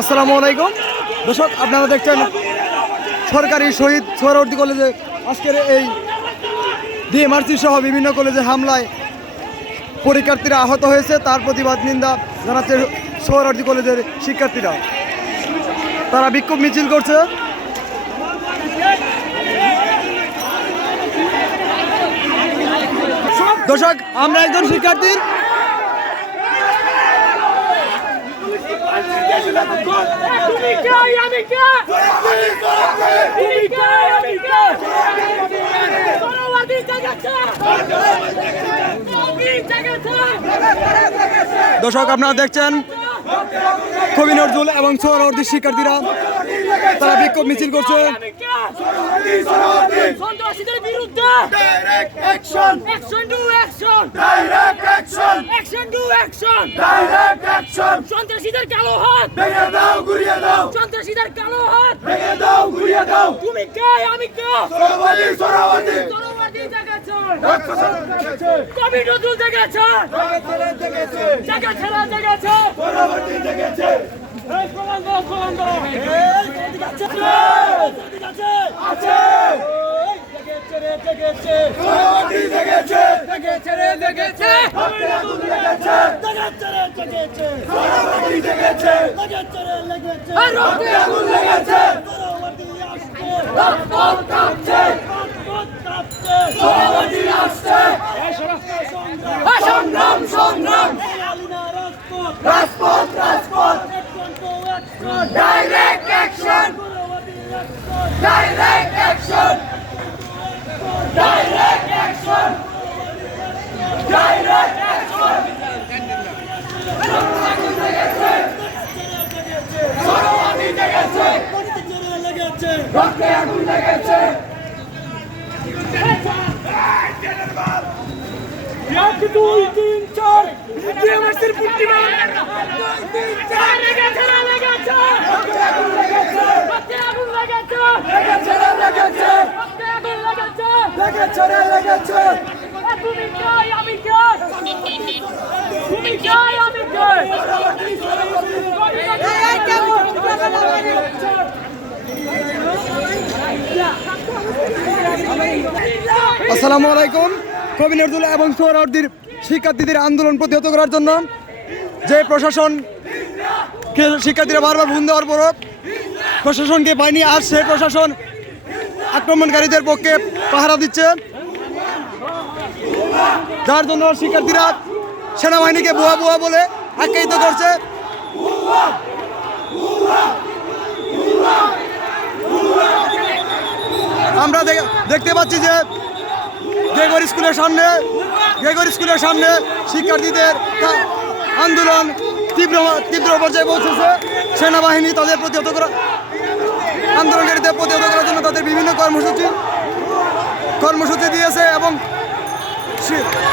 আসসালামু আলাইকুম। দর্শক, আপনারা দেখছেন সরকারি শহীদ সোহরাওয়ার্দী কলেজে আজকের এই ডিএমআরসি সহ বিভিন্ন কলেজে হামলায় পরীক্ষার্থীরা আহত হয়েছে। তার প্রতিবাদ, নিন্দা জানাচ্ছে সোহরাওয়ার্দী কলেজের শিক্ষার্থীরা। তারা বিক্ষোভ মিছিল করছে। দর্শক, আমরা একজন শিক্ষার্থীর দর্শক আপনারা দেখছেন কবি নজরুল এবং সোহরাওয়ার্দী শিক্ষার্থীরা তারা বিক্ষোভ মিছিল করছে বিরুদ্ধে Direct action! Action to action Direct action! Action to action Direct action! সন্ত্রাসীদের কালো হাত। ভেঙে দাও গুড়িয়ে দাও। সন্ত্রাসীদের কালো হাত। ভেঙে দাও গুড়িয়ে দাও। তুমি কে? আমি কে? সরবাদি সরাবাদি সরোয়াদি জাগাচ্ছে কবি নজরুল জাগাচ্ছে জাগাচ্ছে না জাগাচ্ছে সরবাদি জেগেছে। এই প্রমাণ দাও প্রমাণ দাও আছে। জেগেছে জেগেছে হাতে আগুন লেগেছে। রক্ত কাঁপছে। সরবাদি আসছে। সংগ্রাম। সংগ্রাম রাজপথ। রাজপথ direct action direct action direct action direct action রক্তে আগুন লেগেছে এক দুই তিন চার ডিএমএসের পুট্টিমা লেগেছে না লেগেছে রক্তে আগুন লেগেছে। রক্তে আগুন আসসালামু আলাইকুম। কবি নজরুল এবং সোহরাওয়ার্দীর শিক্ষার্থীদের আন্দোলন প্রতিহত করার জন্য যে প্রশাসন শিক্ষার্থীরা বারবার ফোন দেওয়ার পরও প্রশাসনকে পায়নি আর সেই প্রশাসন আক্রমণকারীদের পক্ষে পাহারা দিচ্ছে। যার জন্য শিক্ষার্থীরা সেনাবাহিনীকে বুয়া বুয়া বলে আখ্যায়িত করছে। আমরা দেখতে পাচ্ছি যে গ্রেগর স্কুলের সামনে গ্রেগর স্কুলের সামনে শিক্ষার্থীদের আন্দোলন তীব্র তীব্র পর্যায়ে পৌঁছেছে। সেনাবাহিনী তাদের প্রতিহত করা আন্দোলনকারীদের প্রতিহত করার জন্য তাদের বিভিন্ন কর্মসূচি কর্মসূচি দিয়েছে এবং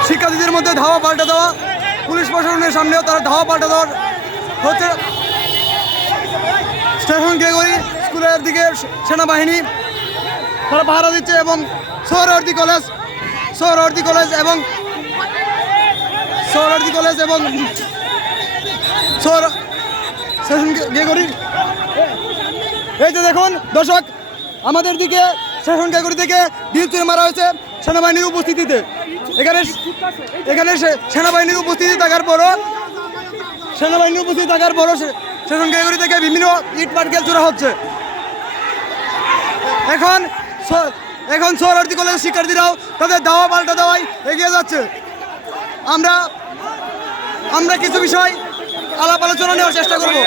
শিক্ষার্থীদের মধ্যে ধাওয়া পাল্টে দেওয়া, পুলিশ প্রশাসনের সামনেও তারা ধাওয়া পাল্টে দেওয়ার হচ্ছে। স্টেশন গেগরি স্কুলের দিকে সেনাবাহিনী তারা পাহারা দিচ্ছে এবং সোহরাওয়ার্দী কলেজ সোহরাওয়ার্দী কলেজ এবং সোহরাওয়ার্দী কলেজ এবং সোহর স্টেশন গেগরি এই যে দেখুন, দর্শক, আমাদের দিকে সেশন গেগরি থেকে ডিল চুরে মারা হয়েছে সেনাবাহিনীর উপস্থিতিতে। এখানে এখানে সেনাবাহিনীর উপস্থিতি থাকার পরও সেনাবাহিনীর উপস্থিতি থাকার পরও সেশন গেগরি থেকে বিভিন্ন ইট পাটকেল চোরা হচ্ছে। এখন এখন সোহরার্থী কলেজের শিক্ষার্থীরাও তাদের দাওয়া পাল্টা দেওয়ায় এগিয়ে যাচ্ছে। আমরা আমরা কিছু বিষয় আলাপ আলোচনা নেওয়ার চেষ্টা করব।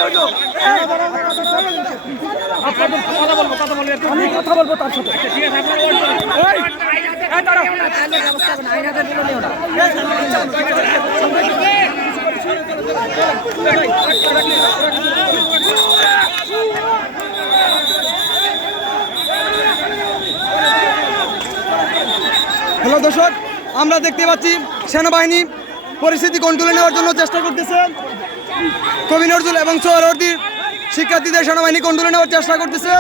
হ্যালো দর্শক, আমরা দেখতে পাচ্ছি সেনাবাহিনী পরিস্থিতি কন্ট্রোলে নেওয়ার জন্য চেষ্টা করতেছে। কবি নজরুল এবং সোহরাওয়ার্দীর শিক্ষার্থীদের সেনাবাহিনী কন্ট্রোলে নেওয়ার চেষ্টা করতেছে।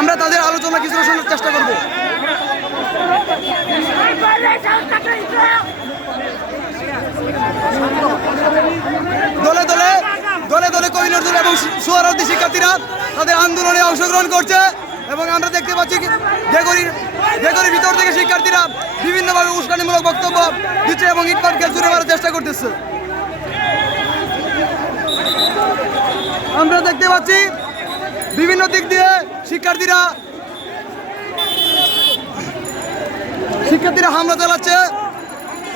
আমরা তাদের আলোচনা কিছু শোনার চেষ্টা করব। দলে দলে দলে দলে কবিনজুল এবং সুয়ারতী শিক্ষার্থীরা তাদের আন্দোলনে অংশগ্রহণ করছে। এবং আমরা দেখতে পাচ্ছি কি গেগরির গেগরির ভিতর থেকে শিক্ষার্থীরা বিভিন্নভাবে উস্কানিমূলক বক্তব্য দিচ্ছে এবং ইটপাটকে জুড়ে মারার চেষ্টা করতেছে। আমরা দেখতে পাচ্ছি বিভিন্ন দিক দিয়ে শিক্ষার্থীরা শিক্ষার্থীরা হামলা চালাচ্ছে।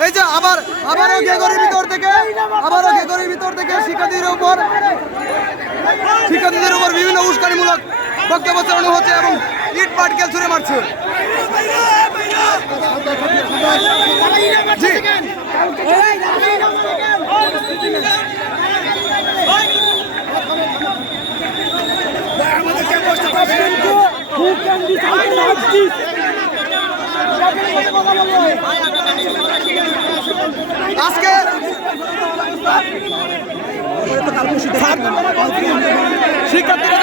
এই যে আবার, আবারও গেগরির ভিতর থেকে, আবারও গেগরির ভিতর থেকে শিক্ষার্থীদের উপর শিক্ষার্থীদের উপর বিভিন্ন উস্কানিমূলক বক্তব্য চালানো হচ্ছে এবং ইট পাটকেল ছুড়ে মারছে? আজকে শিক্ষার্থীরা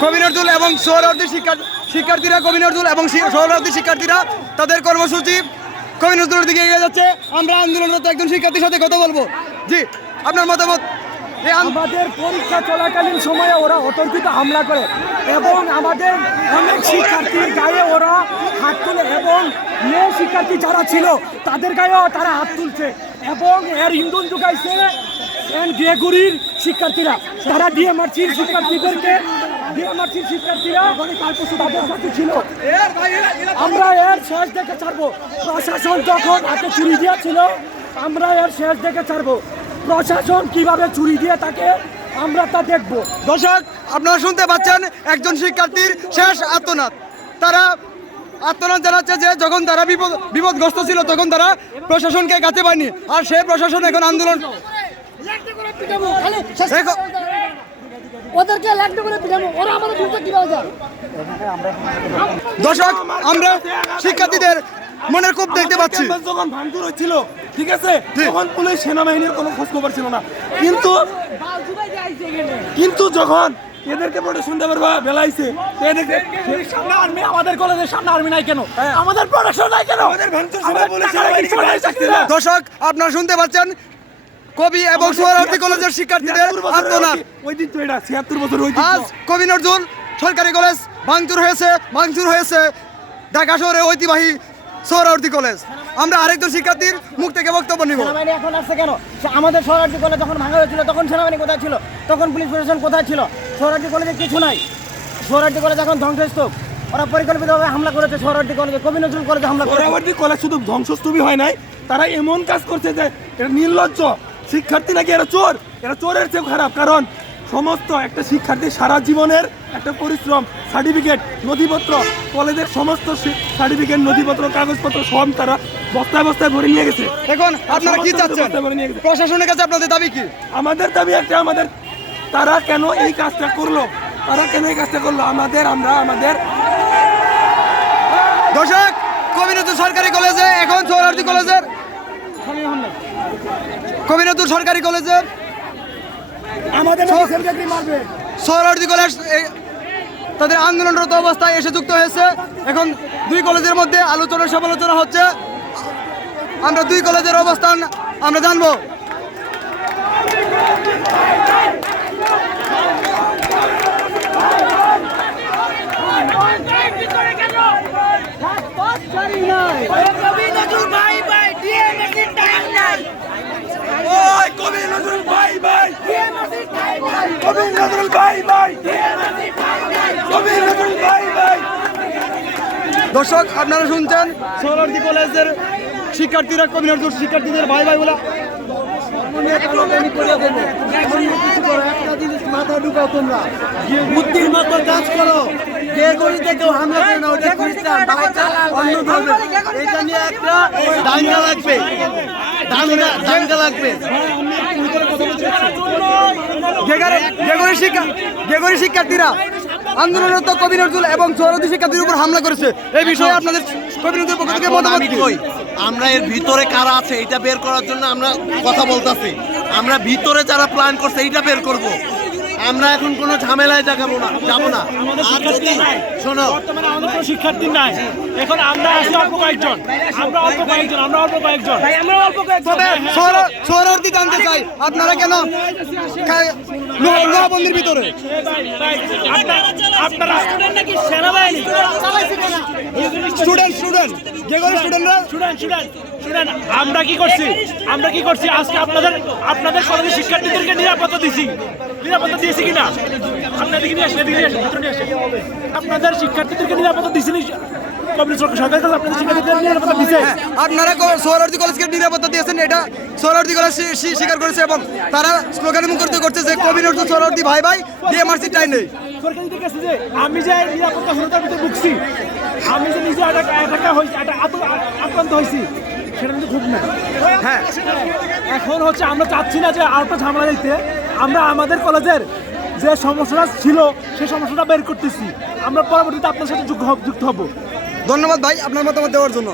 কবি নজরুল এবং সৌরার্দি শিক্ষার্থীরা কবি নজরুল এবং সৌরার্দি শিক্ষার্থীরা তাদের কর্মসূচি কবি নজরুলের দিকে এগিয়ে যাচ্ছে। আমরা আন্দোলনরত একজন শিক্ষার্থীর সাথে কথা বলব। জি, আপনার মতামত? আমাদের পরীক্ষা চলাকালীন সময়ে ওরা অতর্কিত হামলা করে এবং আমাদের অনেক শিক্ষার্থীর গায়ে ওরা হাত তুলে এবং মেয়ে শিক্ষার্থী যারা ছিল, তাদের গায়েও তারা হাত তুলছে এবং এর ইন্ধন যোগাইছে গ্রেগুরির শিক্ষার্থীরা। তারা ডিএমআরসির শিক্ষার্থীদেরকে ডিএমআরসির শিক্ষার্থীরা তাদের সাথে ছিল। আমরা এর শেষ দেখে ছাড়বো। প্রশাসন যখন হাতে চুরি দিয়েছিল আমরা এর শেষ দেখে ছাড়বো। প্রশাসন কীভাবে চুরি দিয়ে থাকে আমরা তা দেখব। দর্শক আপনারা শুনতে পাচ্ছেন একজন শিক্ষার্থীর শেষ আত্মনাদ তারা আত্মনাদ জানাচ্ছে যে যখন তারা বিপদ বিপদগ্রস্ত ছিল তখন তারা প্রশাসনকে কাছে পায়নি আর সেই প্রশাসন এখন আন্দোলন ওদেরকে লাগতে করে ওরা আমাদের বিরুদ্ধে কীভাবে যায় দর্শক আমরা শিক্ষার্থীদের মনের খুব দেখতে পাচ্ছি। যখন ভাঙচুর হচ্ছিল ঠিক আছে? তখন পুলিশ সেনাবাহিনীর কোনো খোঁজ খবর ছিল না। কিন্তু কিন্তু যখন এদেরকে প্রোটেকশন দেবার বেলাইছে সামনে আর্মি আমাদের কলেজের সামনে আর্মি নাই কেন? আমাদের প্রোডাকশন নাই কেন? দর্শক আপনারা শুনতে পাচ্ছেন কবি এবং সোহরাওয়ার্দী কলেজের শিক্ষার্থীদের 76 বছরের ওই দিন তো এটা ছিয়াত্তর বছর আজ কবি নজরুল সরকারি কলেজ ভাঙচুর হয়েছে ভাঙচুর হয়েছে। ঢাকা শহরে ঐতিহ্যবাহী সোহরাওয়ার্দী কলেজ। আমরা আরেকজন শিক্ষার্থীর মুখ থেকে বক্তব্য নিব। সেনাবাহিনী এখন আসছে কেন? আমাদের শহরার্থী কলেজ যখন ভাঙা হয়েছিল তখন সেনাবাহিনী কোথায় ছিল? তখন পুলিশ প্রশাসন কোথায় ছিল? শহরার্থী কলেজে কিছু নাই। শহরার্থী কলেজ এখন ধ্বংসস্তূপ। ওরা পরিকল্পিতভাবে হামলা করেছে শহরার্থী কলেজে। কবি নজরুল কলেজে হামলা করেছে। পরবর্তী কলেজ শুধু ধ্বংসস্তূপই হয় নাই তারা এমন কাজ করছে যে এটা নির্লজ্জ। শিক্ষার্থী নাকি? এরা চোর। এরা চোরের চেয়ে খারাপ। কারণ সমস্ত একটা শিক্ষার্থী সারা জীবনের একটা পরিশ্রম সার্টিফিকেট নথিপত্র কলেজের সমস্ত সার্টিফিকেট নথিপত্র কাগজপত্র সব তারা বস্তায় বস্তায় ভরে নিয়ে গেছে। এখন আপনারা কি চাচ্ছেন। প্রশাসনের কাছে আপনাদের দাবি কি? আমাদের দাবি একটা আমাদের তারা কেন এই কাজটা করল? তারা কেন এই কাজটা করল? আমাদের আমরা আমাদের দর্শক কবিরাজ সরকারি কলেজে এখন সোহরাওয়ার্দী কলেজের কবি নজরুল সরকারি কলেজে আমাদের সোহরাওয়ার্দী কলেজ তাদের আন্দোলনরত অবস্থায় এসে যুক্ত হয়েছে। এখন দুই কলেজের মধ্যে আলোচনা সমালোচনা হচ্ছে। আমরা দুই কলেজের অবস্থান আমরা জানব ভিতরে কেন ওই কবি নজরুল ভাই ভাই কবি নজরুল ভাই ভাই কবি নজরুল ভাই ভাই দর্শক আপনারা শুনছেন সোহরাওয়ার্দী কলেজের শিক্ষার্থীরা কবি নজরুল শিক্ষার্থীদের ভাই ভাই বলা বুদ্ধির মতো কাজ করো। যে গড়িতে কেউ হামলা করে না ওটা খ্রিস্টান অন্য ধর্মের। এটা নিয়ে একটা দাঙ্গা লাগবে। দাঙ্গা দাঙ্গা লাগবে। গেগরি শিক্ষা শিক্ষার্থীরা আন্দোলনরত কবি নজরুল এবং সৌরদী শিক্ষার্থীর উপর হামলা করেছে। এই বিষয়ে আপনাদের কবিনদের পক্ষ থেকে মতামত কই? আমরা এর ভিতরে কারা আছে এটা বের করার জন্য আমরা কথা বলতাছি। আমরা ভিতরে যারা প্ল্যান করছে এইটা বের করব। আমরা এখন কোনো ঝামেলায় যাব না যাব না। আর যদি শোনো। বর্তমানে আমাদের কোনো শিক্ষার্থী নাই। এখন আমরা আছি অল্প কয়েকজন। আমরা অল্প কয়েকজন আমরা অল্প কয়েকজন। আমরা অল্প কয়েকজন। সোহরা- সোহরাওয়ার্দী জানতে চাই আপনারা কেন লোহাবন্দির ভিতরে। আপনারা নাকি সেনাবাহিনী? Student student. গেগরি স্টুডেন্টরা? শুনেন শুনেন শুনেন আমরা কি করছি? আমরা কি করছি? আজকে আপনাদের আপনাদের কলেজের শিক্ষার্থীদেরকে নিরাপত্তা দিছি নিরাপত্তা দিয়েছি কিনা? আপনাদের দিকে নিয়ে নিয়ে আসেন। আপনাদের শিক্ষার্থীদেরকে নিরাপত্তা দিছি নি কমিউনিস্ট সরকার কাছে আপনাদের শিক্ষার্থীদের নিরাপত্তা দিছে আপনারা ক- কলেজকে নিরাপত্তা দিয়েছেন এটা সোহরাওয়ার্দী কলেজ স্বী- স্বী- স্বীকার করেছে এবং তারা স্লোগান মুখরিত করছে যে তো সোহরাওয়ার্দী ভাই ভাই ডিএমআরসি টাই নেই। সরকারি দিকে যে আমি যে নিরাপত্তা হীনতার ভিতরে ভুগছি আমি যে নিজে একটা একা হয়েছি আক্রান্ত হয়েছি সেটা কিন্তু খুব না। হ্যাঁ। এখন হচ্ছে আমরা চাচ্ছি না যে আর একটা ঝামেলা দিতে আমরা আমাদের কলেজের যে সমস্যাটা ছিল সেই সমস্যাটা বের করতেছি। আমরা পরবর্তীতে আপনার সাথে যুক্ত যুক্ত হব। ধন্যবাদ ভাই আপনার মতামত দেওয়ার জন্য।